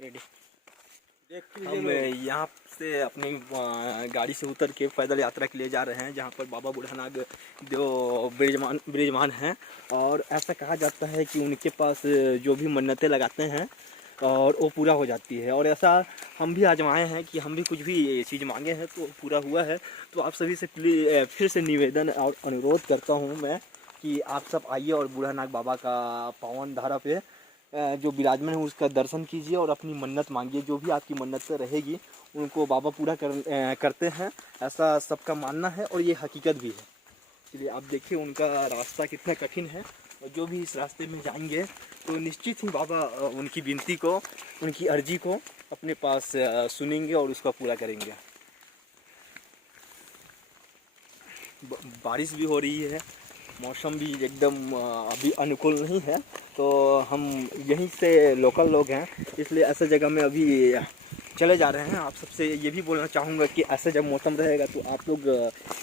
Ready. हम यहाँ से अपनी गाड़ी से उतर के पैदल यात्रा के लिए जा रहे हैं, जहाँ पर बाबा बूढ़ानाग जो विराजमान हैं। और ऐसा कहा जाता है कि उनके पास जो भी मन्नतें लगाते हैं और वो पूरा हो जाती है। और ऐसा हम भी आजमाए हैं कि हम भी कुछ भी चीज़ मांगे हैं तो पूरा हुआ है। तो आप सभी से फिर से निवेदन और अनुरोध करता हूँ मैं कि आप सब आइए और बूढ़ानाग बाबा का पावन धारा पे जो विराजमान है उसका दर्शन कीजिए और अपनी मन्नत मांगिए। जो भी आपकी मन्नत रहेगी उनको बाबा पूरा करते हैं, ऐसा सबका मानना है और ये हकीकत भी है। इसलिए आप देखिए उनका रास्ता कितना कठिन है, और जो भी इस रास्ते में जाएंगे तो निश्चित ही बाबा उनकी विनती को, उनकी अर्जी को अपने पास सुनेंगे और उसका पूरा करेंगे। बारिश भी हो रही है, मौसम भी एकदम अभी अनुकूल नहीं है। तो हम यहीं से लोकल लोग हैं, इसलिए ऐसे जगह में अभी चले जा रहे हैं। आप सबसे ये भी बोलना चाहूँगा कि ऐसे जब मौसम रहेगा तो आप लोग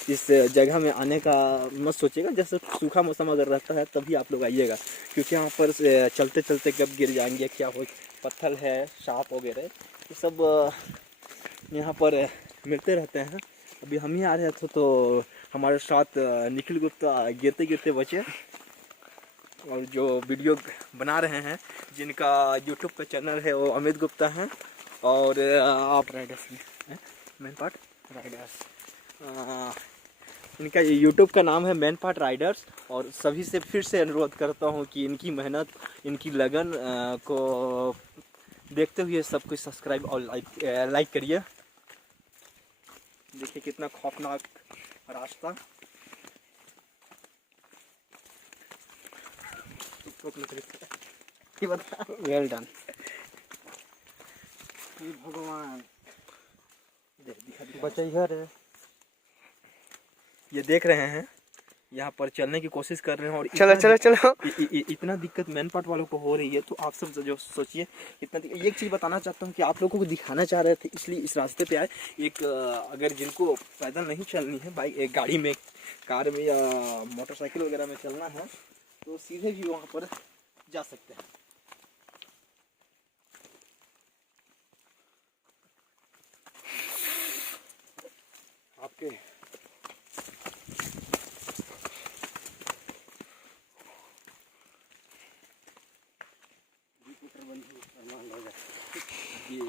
इस जगह में आने का मत सोचिएगा। जैसे सूखा मौसम अगर रहता है तभी आप लोग आइएगा, क्योंकि यहाँ पर चलते चलते कब गिर जाएंगे क्या हो, पत्थर है, सांप वगैरह ये सब यहाँ पर मिलते रहते हैं। अभी हम ही आ रहे थे तो हमारे साथ निखिल गुप्ता गिरते गिरते बचे, और जो वीडियो बना रहे हैं जिनका यूट्यूब पे चैनल है वो अमित गुप्ता हैं। और आप राइडर्स मैन पार्ट राइडर्स, इनका यूट्यूब का नाम है मैन पार्ट राइडर्स। और सभी से फिर से अनुरोध करता हूँ कि इनकी मेहनत, इनकी लगन को देखते हुए सब कुछ सब्सक्राइब और लाइक करिए। देखिए कितना खौफनाक रास्ता। Well done. भगवान बचाइए रे। ये देख रहे हैं यहाँ पर चलने की कोशिश कर रहे हैं, और चलो इतना दिक्कत मैन पार्ट वालों को हो रही है। तो आप सब जो सोचिए इतना एक चीज़ बताना चाहता हूँ कि आप लोगों को दिखाना चाह रहे थे इसलिए इस रास्ते पे आए। एक अगर जिनको पैदल नहीं चलनी है, बाइक एक गाड़ी में, कार में या मोटरसाइकिल वगैरह में चलना है तो सीधे भी वहाँ पर जा सकते हैं। आपके ये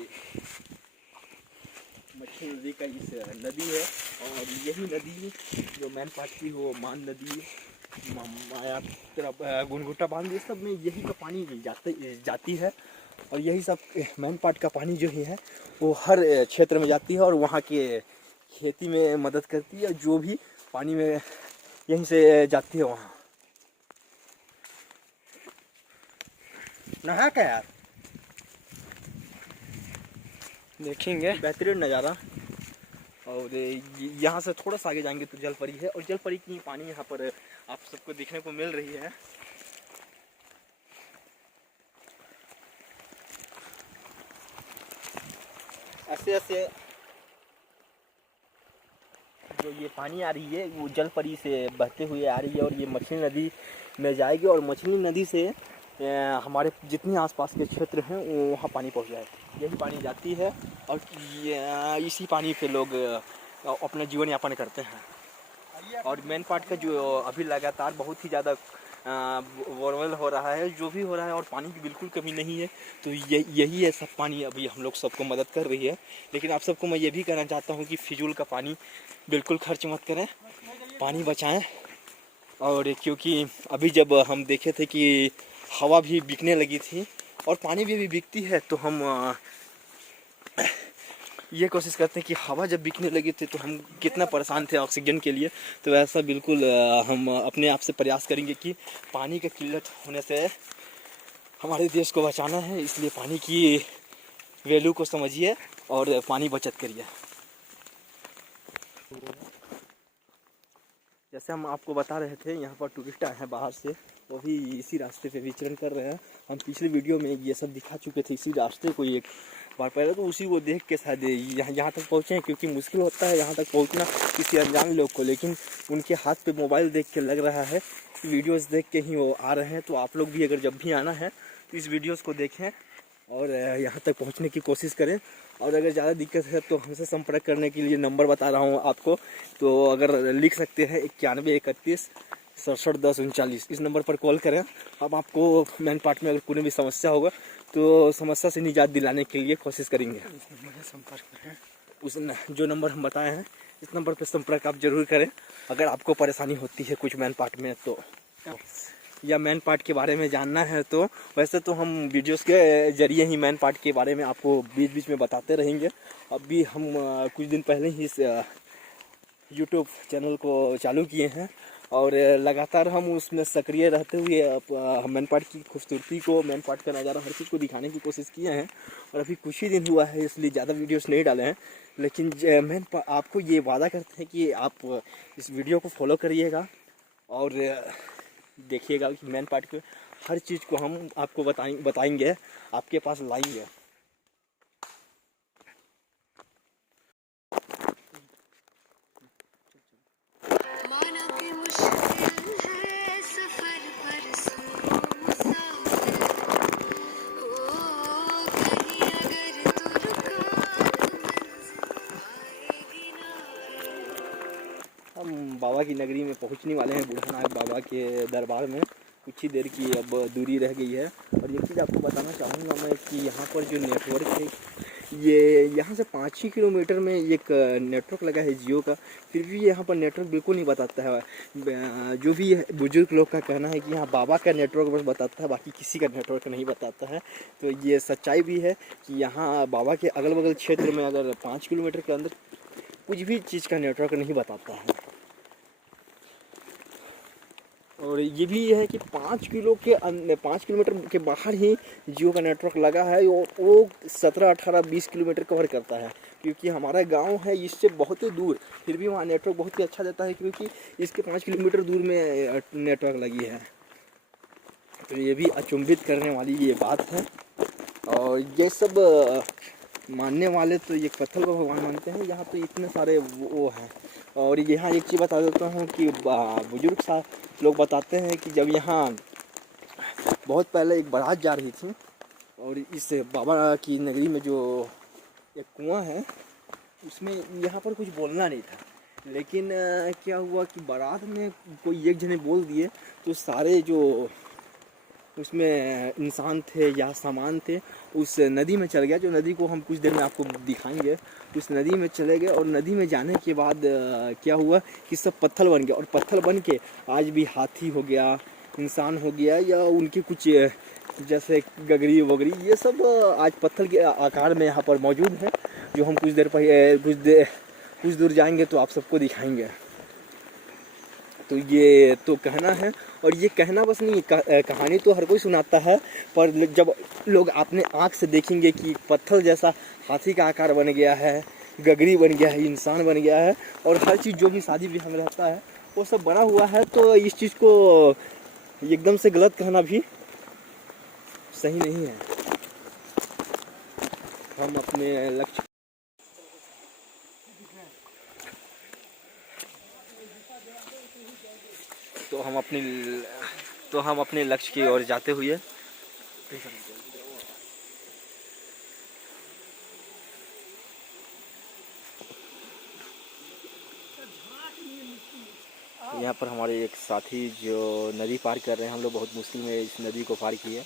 मच्छी नदी का इस नदी है, और यही नदी जो मैन पाट की हो, मान नदी, माया तरफ गुनगुटा बांध, ये सब में यही का पानी जाती है। और यही सब मैन पाट का पानी जो ही है वो हर क्षेत्र में जाती है और वहाँ के खेती में मदद करती है। जो भी पानी में यहीं से जाती है वहाँ नहा क्या यार, देखेंगे बेहतरीन नज़ारा। और यहाँ से थोड़ा सा आगे जाएंगे तो जलपरी है, और जलपरी की पानी यहाँ पर आप सबको देखने को मिल रही है। ऐसे ऐसे जो ये पानी आ रही है वो जलपरी से बहते हुए आ रही है, और ये मछली नदी में जाएगी, और मछली नदी से हमारे जितने आसपास के क्षेत्र हैं वो वहाँ पानी पहुँच जाए। यही पानी जाती है, और इसी पानी पे लोग अपना जीवन यापन करते हैं। और मेन पार्ट का जो अभी लगातार बहुत ही ज़्यादा बोरवेल हो रहा है, जो भी हो रहा है, और पानी की बिल्कुल कमी नहीं है। तो यही है सब पानी अभी हम लोग सबको मदद कर रही है। लेकिन आप सबको मैं ये भी कहना चाहता हूँ कि फिजूल का पानी बिल्कुल खर्च मत करें, पानी बचाएं। और क्योंकि अभी जब हम देखे थे कि हवा भी बिकने लगी थी और पानी भी बिकती है, तो हम ये कोशिश करते हैं कि हवा जब बिकने लगी थी तो हम कितना परेशान थे ऑक्सीजन के लिए। तो ऐसा बिल्कुल हम अपने आप से प्रयास करेंगे कि पानी की किल्लत होने से हमारे देश को बचाना है। इसलिए पानी की वैल्यू को समझिए और पानी बचत करिए। जैसे हम आपको बता रहे थे, यहाँ पर टूरिस्ट आए हैं बाहर से, वो भी इसी रास्ते पे विचरण कर रहे हैं। हम पिछले वीडियो में ये सब दिखा चुके थे इसी रास्ते को एक बार पहले, तो उसी को देख के शायद यहाँ तक पहुँचे हैं। क्योंकि मुश्किल होता है यहाँ तक पहुँचना किसी अनजान लोग को, लेकिन उनके हाथ पे मोबाइल देख के लग रहा है, वीडियोस देख के ही वो आ रहे हैं। तो आप लोग भी अगर जब भी आना है तो इस वीडियोस को देखें और यहाँ तक पहुँचने की कोशिश करें। और अगर ज़्यादा दिक्कत है तो हमसे संपर्क करने के लिए नंबर बता रहा हूँ आपको, तो अगर लिख सकते हैं 9131 671039, इस नंबर पर कॉल करें। अब आपको मैन पार्ट में अगर कोई भी समस्या होगा तो समस्या से निजात दिलाने के लिए कोशिश करेंगे। संपर्क करें, उस जो नंबर हम बताए हैं इस नंबर पर संपर्क आप जरूर करें अगर आपको परेशानी होती है कुछ मैन पार्ट में तो, या मैन पार्ट के बारे में जानना है तो। वैसे तो हम वीडियोस के जरिए ही मैन पार्ट के बारे में आपको बीच बीच में बताते रहेंगे। अभी हम कुछ दिन पहले ही इस यूट्यूब चैनल को चालू किए हैं और लगातार हम उसमें सक्रिय रहते हुए मैन पार्ट की खूबसूरती को, मैन पार्ट का नज़ारा, हर चीज़ को दिखाने की कोशिश किए हैं। और अभी कुछ ही दिन हुआ है इसलिए ज़्यादा वीडियोस नहीं डाले हैं, लेकिन आपको ये वादा करते हैं कि आप इस वीडियो को फॉलो करिएगा और देखिएगा कि मैन पार्ट के हर चीज़ को हम आपको बताएंगे, आपके पास लाएंगे। हम बाबा की नगरी में पहुंचने वाले हैं, बूढ़ानाथ बाबा के दरबार में। कुछ ही देर की अब दूरी रह गई है। और एक चीज़ आपको बताना चाहूँगा मैं कि यहाँ पर जो नेटवर्क है, ये यहाँ से 5 ही किलोमीटर में एक नेटवर्क लगा है जियो का, फिर भी यहाँ पर नेटवर्क बिल्कुल नहीं बताता है। जो भी बुजुर्ग लोग का कहना है कि यहाँ बाबा का नेटवर्क बस बताता है, बाकी किसी का नेटवर्क नहीं बताता है। तो ये सच्चाई भी है कि यहाँ बाबा के अगल बगल क्षेत्र में अगर 5 किलोमीटर के अंदर कुछ भी चीज़ का नेटवर्क नहीं बताता है। और ये भी है कि 5 किलोमीटर के बाहर ही जियो का नेटवर्क लगा है। वो 17, 18, 20 किलोमीटर कवर करता है, क्योंकि हमारा गांव है इससे बहुत ही दूर, फिर भी वहाँ नेटवर्क बहुत ही अच्छा देता है क्योंकि इसके 5 किलोमीटर दूर में नेटवर्क लगी है। तो ये भी अचंभित करने वाली ये बात है। और ये सब मानने वाले तो ये पत्थर को भगवान मानते हैं, यहाँ तो इतने सारे वो हैं। और यहाँ एक चीज़ बता देता हूँ कि बुजुर्ग सा लोग बताते हैं कि जब यहाँ बहुत पहले एक बारात जा रही थी और इस बाबा की नगरी में जो एक कुआं है उसमें यहाँ पर कुछ बोलना नहीं था, लेकिन क्या हुआ कि बारात में कोई एक जने बोल दिए तो सारे जो उसमें इंसान थे या सामान थे उस नदी में चल गया। जो नदी को हम कुछ देर में आपको दिखाएंगे, उस नदी में चले गए। और नदी में जाने के बाद क्या हुआ कि सब पत्थर बन गया, और पत्थर बन के आज भी हाथी हो गया, इंसान हो गया, या उनके कुछ जैसे गगरी वगरी, ये सब आज पत्थर के आकार में यहाँ पर मौजूद है, जो हम कुछ दूर जाएंगे तो आप सबको दिखाएंगे। तो ये तो कहना है, और ये कहना बस नहीं, कहानी तो हर कोई सुनाता है, पर जब लोग अपने आँख से देखेंगे कि पत्थर जैसा हाथी का आकार बन गया है, गगरी बन गया है, इंसान बन गया है, और हर चीज़ जो भी शादी ब्याह में रहता है वो सब बना हुआ है, तो इस चीज़ को एकदम से गलत कहना भी सही नहीं है। हम अपने लक्ष्य तो हम अपने लक्ष्य की ओर जाते हुए यहाँ पर हमारे एक साथी जो नदी पार कर रहे हैं, हम लोग बहुत मुश्किल में इस नदी को पार किए,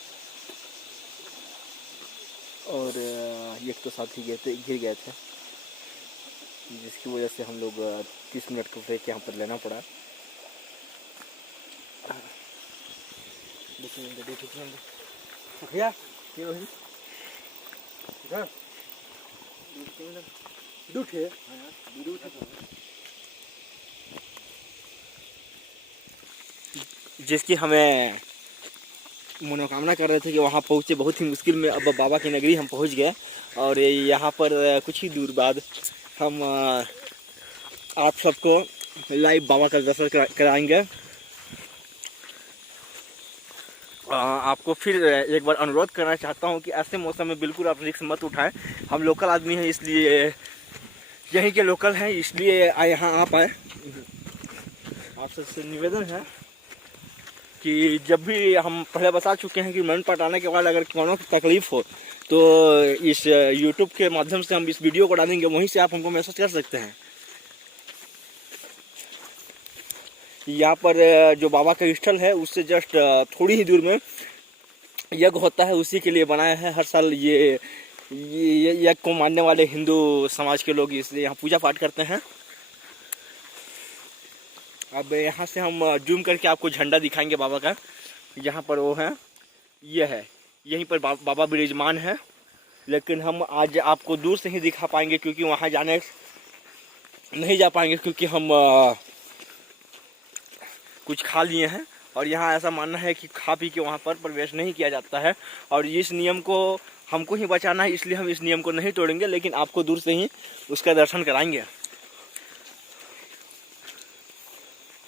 और एक तो साथी गिर गए थे, जिसकी वजह से हम लोग 30 मिनट का ब्रेक यहाँ पर लेना पड़ा। भैया जिसकी हमें मनोकामना कर रहे थे कि वहाँ पहुँचे, बहुत ही मुश्किल में अब बाबा की नगरी हम पहुँच गए। और यहाँ पर कुछ ही दूर बाद हम आप सबको लाइव बाबा का दर्शन कराएंगे। आपको फिर एक बार अनुरोध करना चाहता हूँ कि ऐसे मौसम में बिल्कुल आप रिस्क मत उठाएं। हम लोकल आदमी हैं, इसलिए यहीं के लोकल हैं, इसलिए यहाँ आप आए। आप सबसे निवेदन है कि जब भी हम पहले बता चुके हैं कि मैन पार्ट आने के बाद अगर कोनो तकलीफ़ हो तो इस YouTube के माध्यम से हम इस वीडियो को डालेंगे, वहीं से आप हमको मैसेज कर सकते हैं। यहाँ पर जो बाबा का स्थल है उससे जस्ट थोड़ी ही दूर में यज्ञ होता है, उसी के लिए बनाया है। हर साल ये यज्ञ को मानने वाले हिंदू समाज के लोग इसलिए यहाँ पूजा पाठ करते हैं। अब यहाँ से हम जूम करके आपको झंडा दिखाएंगे बाबा का। यहाँ पर वो है, ये है, यहीं पर बाबा विराजमान है। लेकिन हम आज आपको दूर से ही दिखा पाएंगे, क्योंकि वहाँ जाने नहीं जा पाएंगे, क्योंकि हम कुछ खा लिए हैं। और यहाँ ऐसा मानना है कि खा पी के वहाँ पर प्रवेश नहीं किया जाता है, और इस नियम को हमको ही बचाना है, इसलिए हम इस नियम को नहीं तोड़ेंगे, लेकिन आपको दूर से ही उसका दर्शन कराएंगे।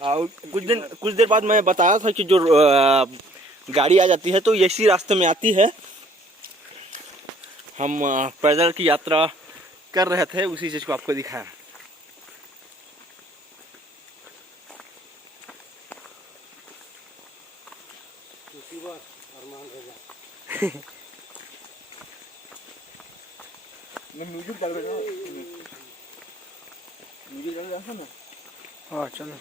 और कुछ देर बाद मैं बताया था कि जो गाड़ी आ जाती है तो इसी रास्ते में आती है। हम पैदल की यात्रा कर रहे थे, उसी चीज़ को आपको दिखाया। मैं म्यूजिक डाल रहा हूँ, म्यूजिक डाल रहा था ना। हाँ चलो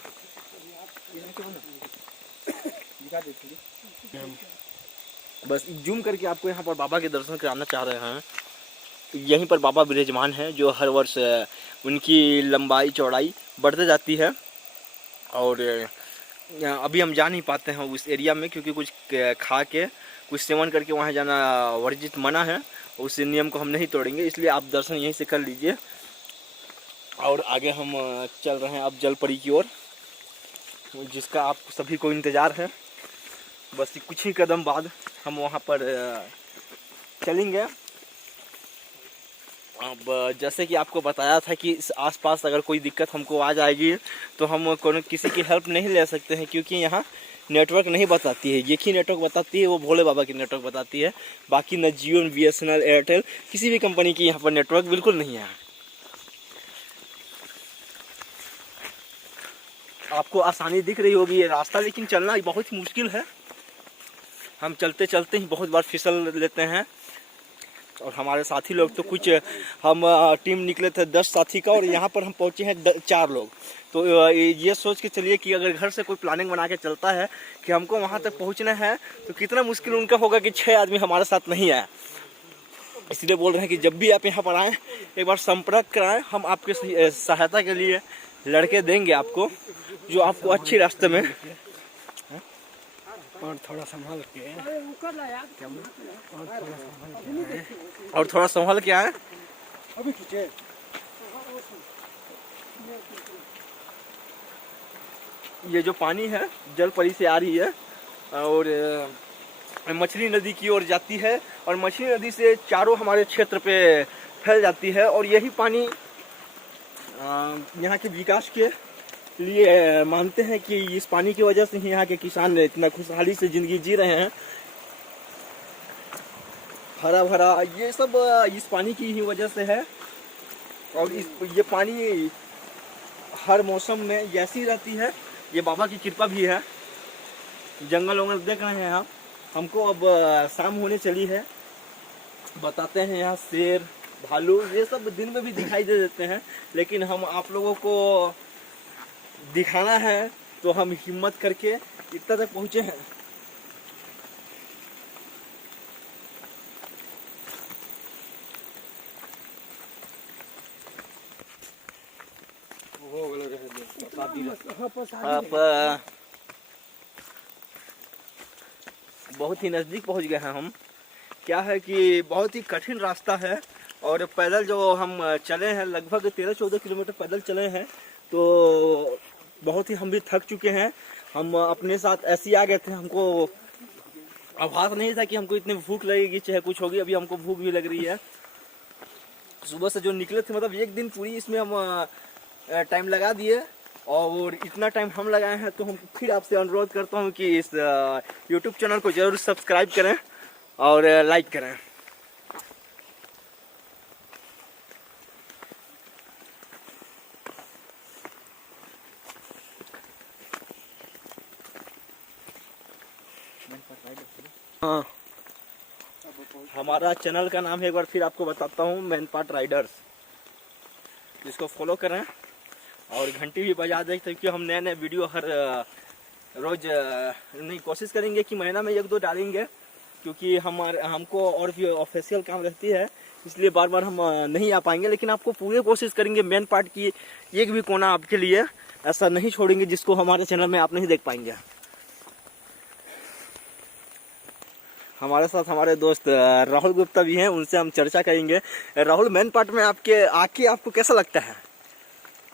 बस जूम करके आपको यहाँ पर बाबा के दर्शन कराना चाह रहे हैं। यहीं पर बाबा विराजमान हैं, जो हर वर्ष उनकी लंबाई चौड़ाई बढ़ते जाती है। और अभी हम जा नहीं पाते हैं उस एरिया में, क्योंकि कुछ खा के कुछ सेवन करके वहाँ जाना वर्जित मना है। उस नियम को हम नहीं तोड़ेंगे, इसलिए आप दर्शन यहीं से कर लीजिए। और आगे हम चल रहे हैं अब जलपरी की ओर, जिसका आप सभी को इंतज़ार है। बस कुछ ही कदम बाद हम वहाँ पर चलेंगे। अब जैसे कि आपको बताया था कि इस आसपास अगर कोई दिक्कत हमको आ जाएगी तो हम किसी की हेल्प नहीं ले सकते हैं, क्योंकि यहाँ नेटवर्क नहीं बताती है। एक ही नेटवर्क बताती है, वो भोले बाबा की नेटवर्क बताती है। बाकी न जियो, BSNL, एयरटेल, किसी भी कंपनी की यहाँ पर नेटवर्क बिल्कुल नहीं है। आपको आसानी दिख रही होगी ये रास्ता, लेकिन चलना बहुत ही मुश्किल है। हम चलते चलते ही बहुत बार फिसल लेते हैं। और हमारे साथी लोग तो कुछ, हम टीम निकले थे 10 साथी का, और यहाँ पर हम पहुँचे हैं 4 लोग। तो ये सोच के चलिए कि अगर घर से कोई प्लानिंग बना के चलता है कि हमको वहाँ तक पहुँचना है, तो कितना मुश्किल उनका होगा कि 6 आदमी हमारे साथ नहीं आए। इसलिए बोल रहे हैं कि जब भी आप यहाँ पर आएँ एक बार संपर्क कराएं। हम आपके सहायता के लिए लड़के देंगे आपको, जो आपको अच्छे रास्ते में। और थोड़ा संभाल के, और थोड़ा संभाल के आए। अभी खींचे। ये जो पानी है जलपरी से आ रही है, और मछली नदी की ओर जाती है, और मछली नदी से चारों हमारे क्षेत्र पे फैल जाती है। और यही पानी यहाँ के विकास के लिए मानते हैं कि इस पानी की वजह से ही यहाँ के किसान इतना खुशहाली से ज़िंदगी जी रहे हैं। हरा भरा ये सब इस पानी की ही वजह से है। और ये पानी हर मौसम में जैसी रहती है, ये बाबा की कृपा भी है। जंगल वंगल देख रहे हैं आप। हमको अब शाम होने चली है। बताते हैं यहाँ शेर, भालू, ये सब दिन में भी दिखाई दे देते हैं, लेकिन हम आप लोगों को दिखाना है तो हम हिम्मत करके इतना तक पहुँचे हैं। आप बहुत ही नज़दीक पहुंच गए हैं हम। क्या है कि बहुत ही कठिन रास्ता है, और पैदल जो हम चले हैं लगभग 13-14 किलोमीटर पैदल चले हैं, तो बहुत ही हम भी थक चुके हैं। हम अपने साथ ऐसे ही आ गए थे, हमको आभास नहीं था कि हमको इतनी भूख लगेगी, चाहे कुछ होगी। अभी हमको भूख भी लग रही है। सुबह से जो निकले थे, मतलब एक दिन पूरी इसमें हम टाइम लगा दिए, और इतना टाइम हम लगाए हैं। तो हम फिर आपसे अनुरोध करता हूँ कि इस YouTube चैनल को ज़रूर सब्सक्राइब करें और लाइक करें। हाँ हमारा चैनल का नाम है, एक बार फिर आपको बताता हूँ, मैन पार्ट राइडर्स। इसको फॉलो करें और घंटी भी बजा दें, क्योंकि हम नए नए वीडियो हर रोज़ नहीं कोशिश करेंगे कि महीना में 1-2 डालेंगे, क्योंकि हमको और भी ऑफिशियल काम रहती है, इसलिए बार बार हम नहीं आ पाएंगे। लेकिन आपको पूरी कोशिश करेंगे मैन पार्ट की एक भी कोना आपके लिए ऐसा नहीं छोड़ेंगे जिसको हमारे चैनल में आप नहीं देख पाएंगे। हमारे साथ हमारे दोस्त राहुल गुप्ता भी हैं, उनसे हम चर्चा करेंगे। राहुल, मैन पार्ट में आपके आके आपको कैसा लगता है?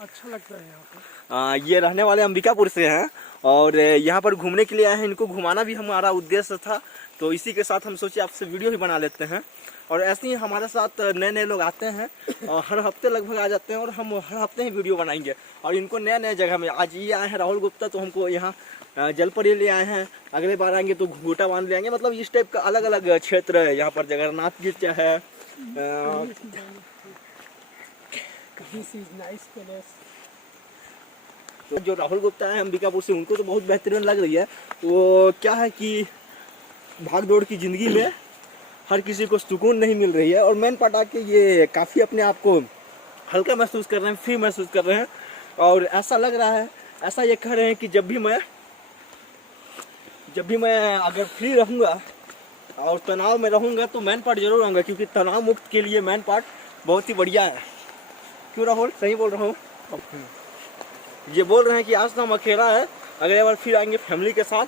अच्छा लगता है यहाँ पर। ये रहने वाले अंबिकापुर से हैं और यहाँ पर घूमने के लिए आए हैं। इनको घुमाना भी हमारा उद्देश्य था, तो इसी के साथ हम सोचे आपसे वीडियो भी बना लेते हैं। और ऐसे ही हमारे साथ नए नए लोग आते हैं और हर हफ्ते लगभग आ जाते हैं, और हम हर हफ्ते ही वीडियो बनाएंगे। और इनको नए नए जगह में, आज ये आए हैं राहुल गुप्ता, तो हमको यहाँ जलपरी ले आए हैं। अगले बार आएंगे तो घूटा बांध ले आएंगे। मतलब इस टाइप का अलग अलग क्षेत्र है यहाँ पर। जगन्नाथ गिरजा है, तो जो राहुल गुप्ता है अंबिकापुर से, उनको तो बहुत बेहतरीन लग रही है। वो क्या है कि भाग दौड़ की ज़िंदगी में हर किसी को सुकून नहीं मिल रही है, और मैन पार्ट आके ये काफ़ी अपने आप को हल्का महसूस कर रहे हैं, फ्री महसूस कर रहे हैं। और ऐसा लग रहा है, ऐसा ये कह रहे हैं कि जब भी मैं अगर फ्री रहूँगा और तनाव में रहूँगा तो मैन पार्ट जरूर आऊँगा, क्योंकि तनाव मुक्त के लिए मैन पार्ट बहुत ही बढ़िया है। क्यों राहुल, सही बोल रहा हूँ? ये बोल रहे हैं कि आज तो हम अकेला है, अगले बार फिर आएंगे फैमिली के साथ,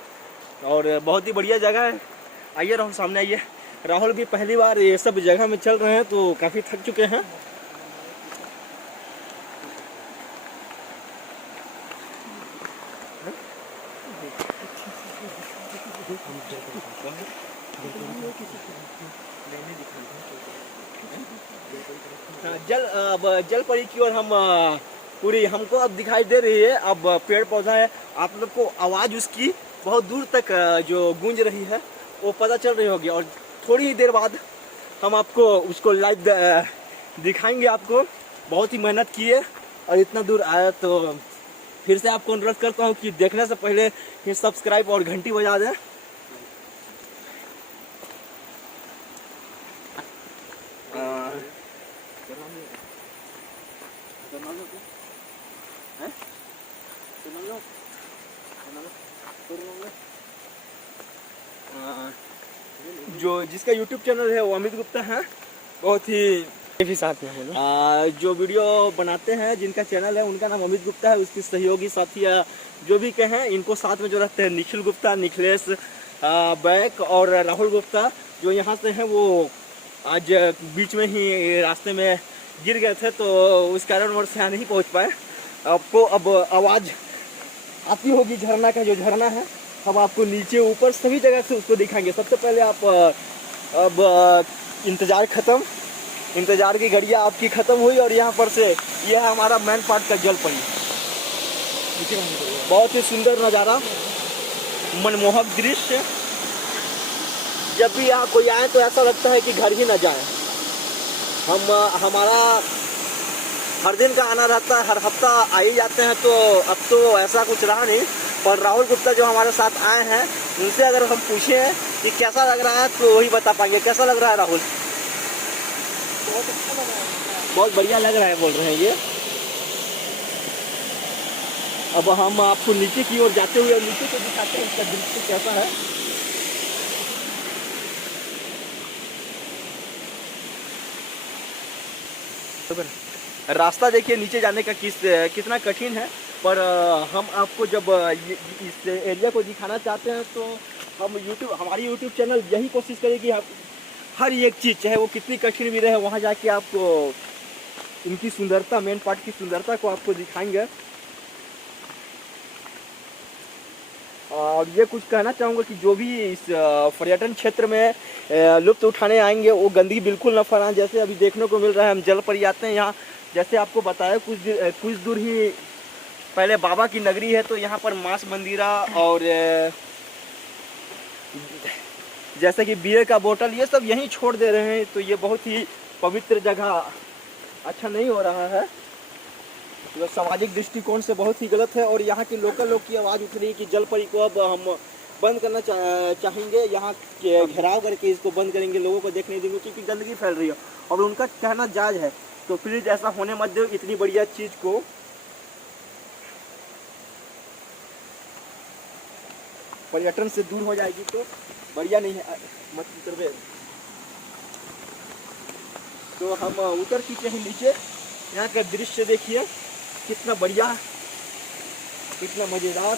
और बहुत ही बढ़िया जगह है। आइए राहुल, सामने आइए। राहुल भी पहली बार ये सब जगह में चल रहे हैं, तो काफ़ी थक चुके हैं। जल परी की ओर हम पूरी हमको अब दिखाई दे रही है। अब पेड़ पौधा है, आप लोग को आवाज़ उसकी बहुत दूर तक जो गूंज रही है वो पता चल रही होगी, और थोड़ी ही देर बाद हम आपको उसको लाइव दिखाएंगे। आपको बहुत ही मेहनत की है और इतना दूर आया, तो फिर से आपको अनुरोध करता हूँ कि देखने से पहले फिर सब्सक्राइब और घंटी बजा दें। जो जिसका YouTube चैनल है वो अमित गुप्ता है, बहुत ही साथ में जो वीडियो बनाते हैं, जिनका चैनल है उनका नाम अमित गुप्ता है। उसके सहयोगी साथी जो भी कहें, इनको साथ में जो रखते हैं, निखिल गुप्ता, निखिलेश बैक और राहुल गुप्ता, जो यहाँ से हैं, वो आज बीच में ही रास्ते में गिर गए थे, तो उस कारणवश से यहाँ नहीं पहुँच पाए। आपको अब आवाज़ आती होगी झरना का, जो झरना है हम आपको नीचे ऊपर सभी जगह से उसको दिखाएंगे। सबसे पहले आप अब इंतजार की घड़ियाँ आपकी ख़त्म हुई, और यहाँ पर से यह है हमारा मैन पार्ट का जलपरी। बहुत ही सुंदर नज़ारा, मनमोहक दृश्य। जब भी यहाँ कोई आए तो ऐसा लगता है कि घर ही न जाए। हमारा हर दिन का आना रहता है, हर हफ्ता आ ही जाते हैं, तो अब तो ऐसा कुछ रहा नहीं। पर राहुल गुप्ता जो हमारे साथ आए हैं, उनसे अगर हम पूछें कि कैसा लग रहा है तो वही बता पाएंगे। कैसा लग रहा है राहुल? बहुत अच्छा लग रहा है, बहुत बढ़िया लग रहा है बोल रहे हैं ये। अब हम आपको नीचे की ओर जाते हुए नीचे को दिखाते हैं इसका दृश्य कैसा है। रास्ता देखिए नीचे जाने का कितना कठिन है, पर हम आपको जब इस एरिया को दिखाना चाहते हैं तो हम हमारी यूट्यूब चैनल यही कोशिश करेगी, हर एक चीज़ चाहे वो कितनी कठिन भी रहे, वहाँ जाके आपको इनकी सुंदरता, मेन पार्ट की सुंदरता को आपको दिखाएंगे। और ये कुछ कहना चाहूँगा कि जो भी इस पर्यटन क्षेत्र में लुत्फ़ उठाने आएंगे वो गंदगी बिल्कुल न फैलाएं। जैसे अभी देखने को मिल रहा है, हम जलपरी आते हैं यहाँ, जैसे आपको बताया कुछ दूर ही पहले बाबा की नगरी है, तो यहाँ पर मांस मंदिरा और जैसे कि बियर का बोतल ये सब यहीं छोड़ दे रहे हैं, तो ये बहुत ही पवित्र जगह अच्छा नहीं हो रहा है, तो सामाजिक दृष्टिकोण से बहुत ही गलत है। और यहाँ के लोकल लोग की आवाज़ उठ रही है कि जलपरी को अब हम बंद करना चाहेंगे, यहाँ के घेराव करके इसको बंद करेंगे, लोगों को देखने देंगे क्योंकि गंदगी फैल रही है और उनका कहना जायज़ है। तो प्लीज़ ऐसा होने मत दो, इतनी बढ़िया चीज़ को पर्यटन से दूर हो जाएगी तो बढ़िया नहीं है, मत उतरवे। तो हम उतर चुके हैं नीचे, यहाँ का दृश्य देखिए कितना बढ़िया, कितना मज़ेदार।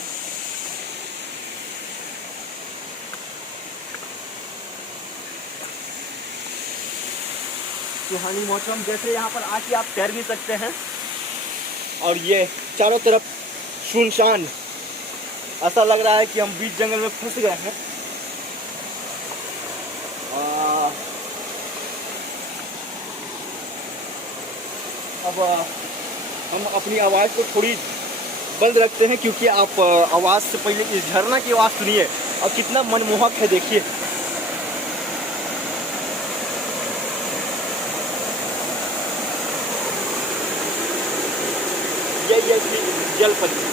सुहानी मौसम, जैसे यहाँ पर आके आप तैर भी सकते हैं और ये चारों तरफ सुनसान, ऐसा लग रहा है कि हम बीच जंगल में फंस गए हैं। अब हम अपनी आवाज़ को थोड़ी बंद रखते हैं क्योंकि आप आवाज़ से पहले इस झरना की आवाज़ सुनिए और कितना मनमोहक है देखिए। ये जल परी।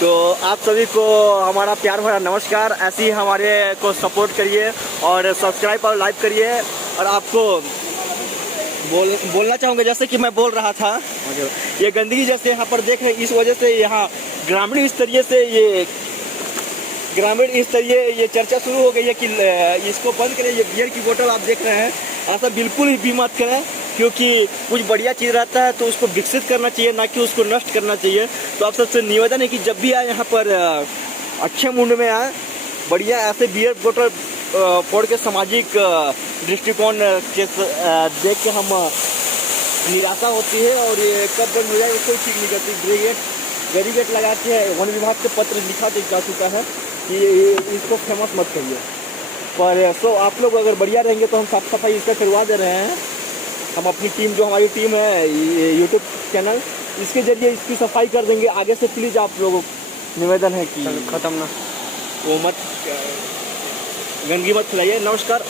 तो आप सभी को हमारा प्यार भरा नमस्कार। ऐसे ही हमारे को सपोर्ट करिए और सब्सक्राइब और लाइक करिए। और आपको बोलना चाहूँगा, जैसे कि मैं बोल रहा था, ये गंदगी जैसे यहाँ पर देख रहे हैं, इस वजह से यहाँ ग्रामीण स्तरीय ये चर्चा शुरू हो गई है कि इसको बंद करें। ये बियर की बोतल आप देख रहे हैं, ऐसा बिल्कुल भी मत करें क्योंकि कुछ बढ़िया चीज़ रहता है तो उसको विकसित करना चाहिए, ना कि उसको नष्ट करना चाहिए। तो आप सबसे निवेदन है कि जब भी आए यहाँ पर अच्छे मूड में आए, बढ़िया ऐसे बियर बोतल फोड़ के सामाजिक दृष्टिकोण के देख के हम निराशा होती है और ये कब बंद हो जाए कोई ठीक नहीं करती। बैरिकेड लगा के वन विभाग के पत्र लिखा जा चुका है कि इसको फेमस मत करिए। पर सो आप लोग अगर बढ़िया रहेंगे तो हम साफ सफाई इसका करवा दे रहे हैं। हम अपनी टीम, जो हमारी टीम है यूट्यूब चैनल, इसके जरिए इसकी सफाई कर देंगे। आगे से प्लीज़ आप लोगों को निवेदन है कि ख़त्म ना वो मत गंदगी मत फैलाइए। नमस्कार।